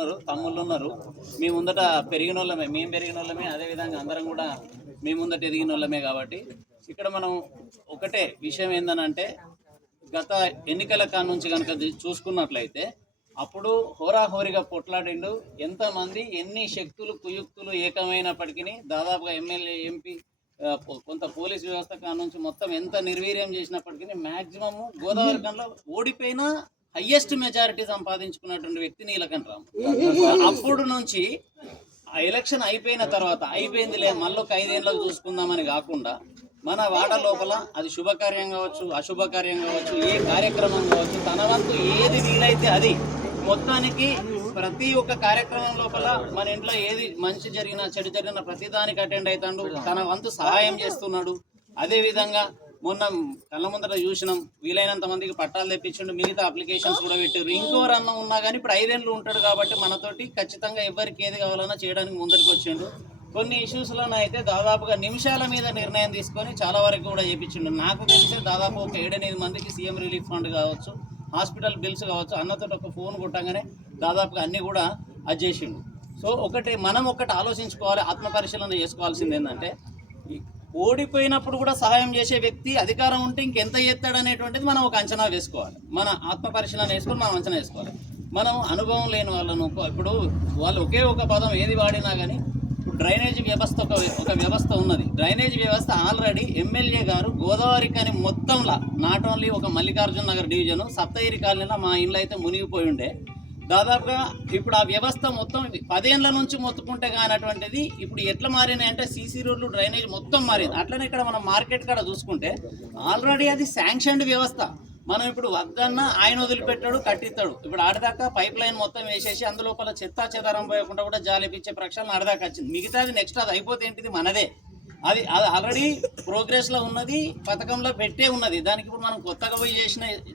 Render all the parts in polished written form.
ఉన్నారు, తమ్ముళ్ళు ఉన్నారు. మీ ముందట పెరిగిన వాళ్ళమే, మేము పెరిగిన వాళ్ళమే, అదేవిధంగా అందరం కూడా మీ ముందట ఎదిగిన వాళ్ళమే. కాబట్టి ఇక్కడ మనం ఒకటే విషయం ఏందనంటే, గత ఎన్నికల కానుంచి కనుక చూసుకున్నట్లయితే అప్పుడు హోరాహోరీగా పొట్లాడిండు. ఎంతమంది ఎన్ని శక్తులు కుయుక్తులు ఏకమైనప్పటికీ దాదాపుగా ఎమ్మెల్యే ఎంపీ కొంత పోలీస్ వ్యవస్థ కానుంచి మొత్తం ఎంత నిర్వీర్యం చేసినప్పటికీ మ్యాక్సిమము గోదావరికంలో ఓడిపోయినా హయ్యెస్ట్ మెజారిటీ సంపాదించుకున్నటువంటి వ్యక్తి నీలకంఠ రామ్. అప్పుడు నుంచి ఆ ఎలక్షన్ అయిపోయిన తర్వాత అయిపోయిందిలే మళ్ళీ ఒక 5 ఏళ్ళకు చూసుకుందామని కాకుండా మన వాడ లోపల అది శుభకార్యం కావచ్చు, అశుభకార్యం కావచ్చు, ఏ కార్యక్రమం కావచ్చు, తన వంతు ఏది వీలైతే అది మొత్తానికి ప్రతి ఒక్క కార్యక్రమం లోపల మన ఇంట్లో ఏది మంచి జరిగినా చెడు జరిగినా ప్రతిదానికి అటెండ్ అవుతాడు, తన వంతు సహాయం చేస్తున్నాడు. అదేవిధంగా మొన్న కళ్ళ ముందర చూసినాం, వీలైనంత మందికి పట్టాలు తెప్పించండు, మిగతా అప్లికేషన్స్ కూడా పెట్టారు. ఇంకోరన్నా ఉన్నా కానీ ఇప్పుడు 5 ఏళ్ళు ఉంటాడు కాబట్టి మనతోటి ఖచ్చితంగా ఎవరికి ఏది కావాలన్నా చేయడానికి ముందరికి వచ్చిండు. కొన్ని ఇష్యూస్లోనూ అయితే దాదాపుగా నిమిషాల మీద నిర్ణయం తీసుకొని చాలా వరకు కూడా చేయించిండు. నాకు తెలిసి దాదాపు ఒక 7-8 మందికి సీఎం రిలీఫ్ ఫండ్ కావచ్చు, హాస్పిటల్ బిల్స్ కావచ్చు, అన్నతో ఒక ఫోన్ కొట్టగానే దాదాపుగా అన్నీ కూడా అది చేసిండు. సో మనం ఒకటి ఆలోచించుకోవాలి, ఆత్మపరిశీలన చేసుకోవాల్సింది ఏంటంటే, ఓడిపోయినప్పుడు కూడా సహాయం చేసే వ్యక్తి అధికారం ఉంటే ఇంకెంత చేస్తాడనేటువంటిది మనం ఒక అంచనా వేసుకోవాలి. మన ఆత్మపరిశీలన వేసుకొని మనం అంచనా వేసుకోవాలి. మనం అనుభవం లేని వాళ్ళను ఇప్పుడు వాళ్ళు ఒకే ఒక పదం ఏది వాడినా కానీ డ్రైనేజీ వ్యవస్థ ఒక వ్యవస్థ ఉన్నది. డ్రైనేజీ వ్యవస్థ ఆల్రెడీ ఎమ్మెల్యే గారు గోదావరి కానీ మొత్తంలో నాట్ ఓన్లీ ఒక మల్లికార్జున నగర్ డివిజను సప్తగిరి కాలనీలో మా ఇండ్లు అయితే మునిగిపోయి ఉండే. దాదాపుగా ఇప్పుడు ఆ వ్యవస్థ మొత్తం 10 ఏళ్ల నుంచి మొత్తుకుంటే కానటువంటిది ఇప్పుడు ఎట్లా మారినాయి అంటే సీసీ రోడ్లు డ్రైనేజ్ మొత్తం మారింది. అట్లనే ఇక్కడ మనం మార్కెట్ కాడ చూసుకుంటే ఆల్రెడీ అది శాంక్షన్డ్ వ్యవస్థ. మనం ఇప్పుడు వద్దన్నా ఆయన వదిలిపెట్టాడు, కట్టిస్తాడు. ఇప్పుడు ఆడదాకా పైప్ లైన్ మొత్తం వేసేసి అందులోపల చెత్తా చెదారం పోయకుండా కూడా జాలిపించే ప్రక్షాళన ఆడదాకా వచ్చింది. మిగతాది నెక్స్ట్ అది అయిపోతే ఏంటిది మనదే. అది ఆల్రెడీ ప్రోగ్రెస్లో ఉన్నది, పథకంలో పెట్టే ఉన్నది. దానికి ఇప్పుడు మనం కొత్తగా పోయి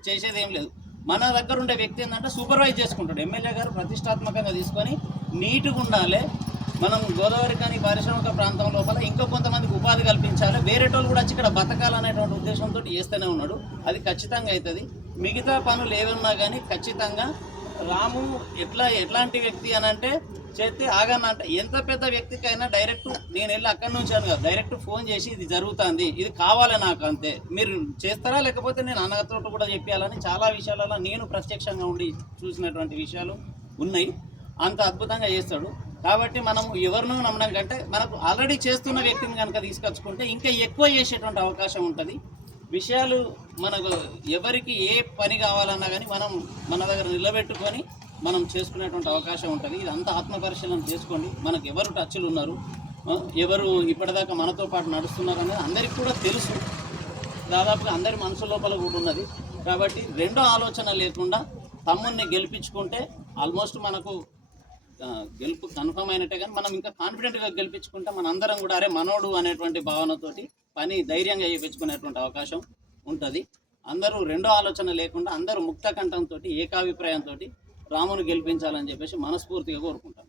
చేసేది ఏం లేదు. మన దగ్గర ఉండే వ్యక్తి ఏంటంటే సూపర్వైజ్ చేసుకుంటాడు. ఎమ్మెల్యే గారు ప్రతిష్టాత్మకంగా తీసుకొని నీట్గా ఉండాలి. మనం గోదావరి కానీ పారిశ్రామిక ప్రాంతం లోపల ఇంకా కొంతమందికి ఉపాధి కల్పించాలి, వేరేటోళ్ళు కూడా వచ్చి ఇక్కడ బతకాలనేటువంటి ఉద్దేశంతో చేస్తూనే ఉన్నాడు. అది ఖచ్చితంగా అవుతుంది. మిగతా పనులు ఏమన్నా కానీ ఖచ్చితంగా రాము ఎట్లాంటి వ్యక్తి అని అంటే చేస్తే ఆగనంట. ఎంత పెద్ద వ్యక్తికైనా డైరెక్ట్ నేను వెళ్ళి అక్కడి నుంచి అని కాదు, డైరెక్ట్ ఫోన్ చేసి ఇది జరుగుతుంది, ఇది కావాలి నాకు, అంతే. మీరు చేస్తారా లేకపోతే నేను అన్నతో కూడా చెప్పాలని చాలా విషయాలలో నేను ప్రత్యక్షంగా ఉండి చూసినటువంటి విషయాలు ఉన్నాయి. అంత అద్భుతంగా చేస్తాడు. కాబట్టి మనం ఎవరినో నమ్మడం కంటే మనకు ఆల్రెడీ చేస్తున్న వ్యక్తిని కనుక తీసుకొచ్చుకుంటే ఇంకా ఎక్కువ చేసేటువంటి అవకాశం ఉంటుంది. విషయాలు మనకు ఎవరికి ఏ పని కావాలన్నా కానీ మనం మన దగ్గర నిలబెట్టుకొని మనం చేసుకునేటువంటి అవకాశం ఉంటుంది. ఇదంతా ఆత్మపరిశీలన చేసుకోండి. మనకు ఎవరు టచ్లు ఉన్నారు, ఎవరు ఇప్పటిదాకా మనతో పాటు నడుస్తున్నారు అనేది అందరికీ కూడా తెలుసు. దాదాపుగా అందరి మనసు లోపల కూడా ఉన్నది. కాబట్టి రెండో ఆలోచన లేకుండా తమ్ముడిని గెలిపించుకుంటే ఆల్మోస్ట్ మనకు గెలుపు కన్ఫర్మ్ అయినట్టే. కానీ మనం ఇంకా కాన్ఫిడెంట్గా గెలిపించుకుంటే మన అందరం కూడా అరే మనోడు అనేటువంటి భావనతోటి పని ధైర్యంగా చేయించుకునేటువంటి అవకాశం ఉంటుంది. అందరూ రెండో ఆలోచన లేకుండా అందరూ ముక్త కంఠంతో ఏకాభిప్రాయంతో రామును గెలిపించాలని చెప్పేసి మనస్ఫూర్తిగా కోరుకుంటాం.